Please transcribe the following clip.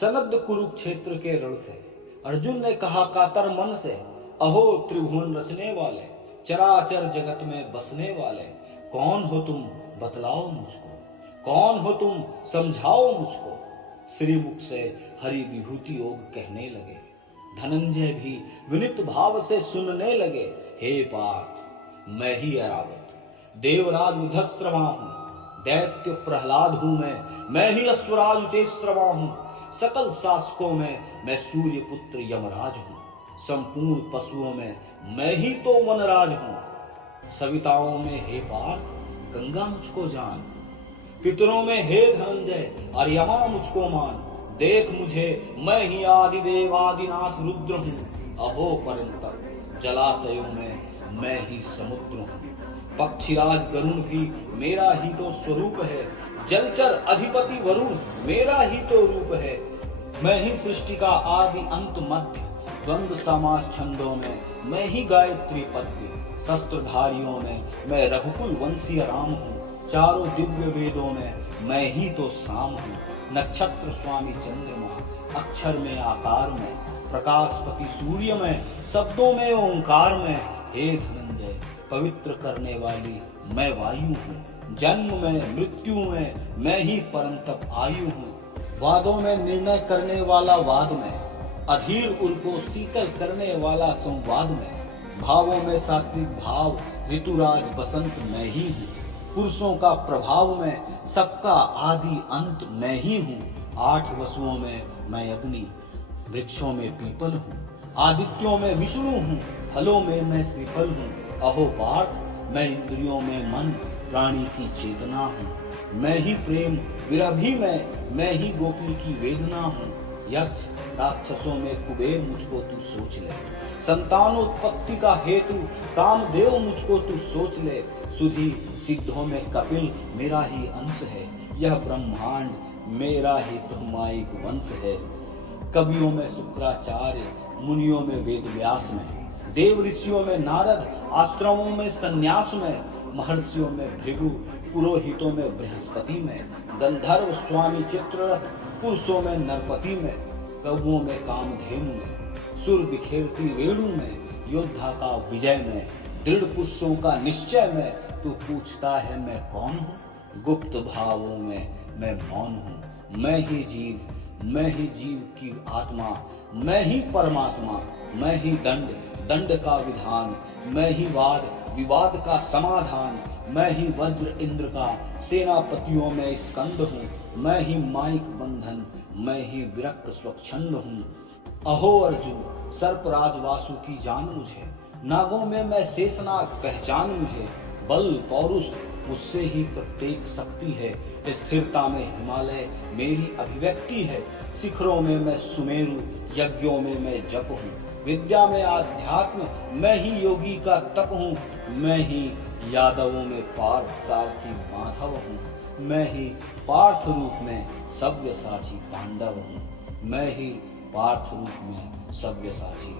सनद्ध कुरुक्षेत्र के रण से अर्जुन ने कहा कातर मन से, अहो त्रिभुवन रचने वाले, चराचर जगत में बसने वाले, कौन हो तुम बतलाओ मुझको, कौन हो तुम समझाओ मुझको। श्रीमुख से हरि विभूति योग कहने लगे, धनंजय भी विनित भाव से सुनने लगे। हे पार्थ, मैं ही ऐरावत देवराज युधिष्ठिर हूं, दैत्य प्रहलाद हूं मैं ही अश्वराज उचेश्रमा हूं। सकल शासकों में मैं सूर्य पुत्र यमराज हूं, संपूर्ण पशुओं में मैं ही तो वनराज हूं। सविताओं में हे पार्थ गंगा मुझको जान, पितरों में हे धनंजय अर्यमा मुझको मान। देख मुझे मैं ही आदिदेव आदिनाथ रुद्र हूं, अहो परंतप जलाशयों में मैं ही समुद्र हूं। पक्षीराज गरुण भी मेरा ही तो स्वरूप है, जलचर अधिपति वरुण मेरा ही तो रूप है। मैं ही सृष्टि का आदि अंत मध्य, द्वंद्व समास छंदों में मैं ही गायत्री पद्य। शस्त्रधारियों में मैं रघुकुल वंशीय राम हूँ, चारों दिव्य वेदों में मैं ही तो साम हूँ। नक्षत्र स्वामी चंद्रमा, अक्षर में आकार में, प्रकाशपति सूर्य में, शब्दों में ओंकार में। हे धनंजय पवित्र करने वाली मैं वायु हूँ, जन्म में मृत्यु में मैं ही परम तप आयु हूँ। वादों में निर्णय करने वाला वाद में, अधीर उर को शीतल करने वाला संवाद में। भावों में सात्विक भाव, ऋतुराज बसंत मैं ही हूँ। पुरुषों का प्रभाव में सबका आदि अंत मैं ही हूँ। 8 वसुओं में मैं अग्नि, वृक्षों में पीपल हूँ, आदित्यों में विष्णु हूँ, फलों में मैं श्रीफल हूँ। अहो पार्थ मैं इंद्रियों में मन, प्राणी की चेतना हूँ। मैं ही प्रेम विरह भी मैं ही गोपी की वेदना हूँ। यक्ष राक्षसों में कुबेर मुझको तू सोच ले, संतानोत्पत्ति का हेतु कामदेव मुझको तू सोच ले। सुधी सिद्धों में कपिल मेरा ही अंश है, यह ब्रह्मांड मेरा ही ब्रह्माइक वंश है। कवियों में शुक्राचार्य, मुनियों में वेद व्यास में, देव ऋषियों में नारद, आश्रमों में संन्यास में, महर्षियों में भृगु, पुरोहितों में बृहस्पति में, गंधर्व स्वामी चित्ररथ, पुरुषों में नरपति में, कौओं में कामधेनु में, सुर बिखेरती वेणु में, योद्धा का विजय में, दृढ़ पुरुषों का निश्चय में। तू पूछता है मैं कौन हूँ, गुप्त भावों में मैं मौन हूँ। मैं ही जीव की आत्मा, मैं ही परमात्मा, मैं ही दंड का विधान, मैं ही वाद विवाद का समाधान। मैं ही वज्र इंद्र का सेनापतियों में स्कंद हूँ, मैं ही माइक बंधन, मैं ही विरक्त स्वच्छंद हूँ। अहो अर्जुन सर्पराज वासुकी जान मुझे, नागों में मैं शेषनाग पहचान मुझे। बल पौरुष मुझसे ही प्रत्येक शक्ति है, स्थिरता में हिमालय मेरी अभिव्यक्ति है। शिखरों में मैं सुमेरु, यज्ञों में मैं जप हूँ, विद्या में आध्यात्म मैं ही योगी का तप हूँ। मैं ही यादवों में पार्थ सारथी माधव हूँ, मैं ही पार्थ रूप में सव्यसाची पांडव हूँ। मैं ही पार्थ रूप में सव्यसाची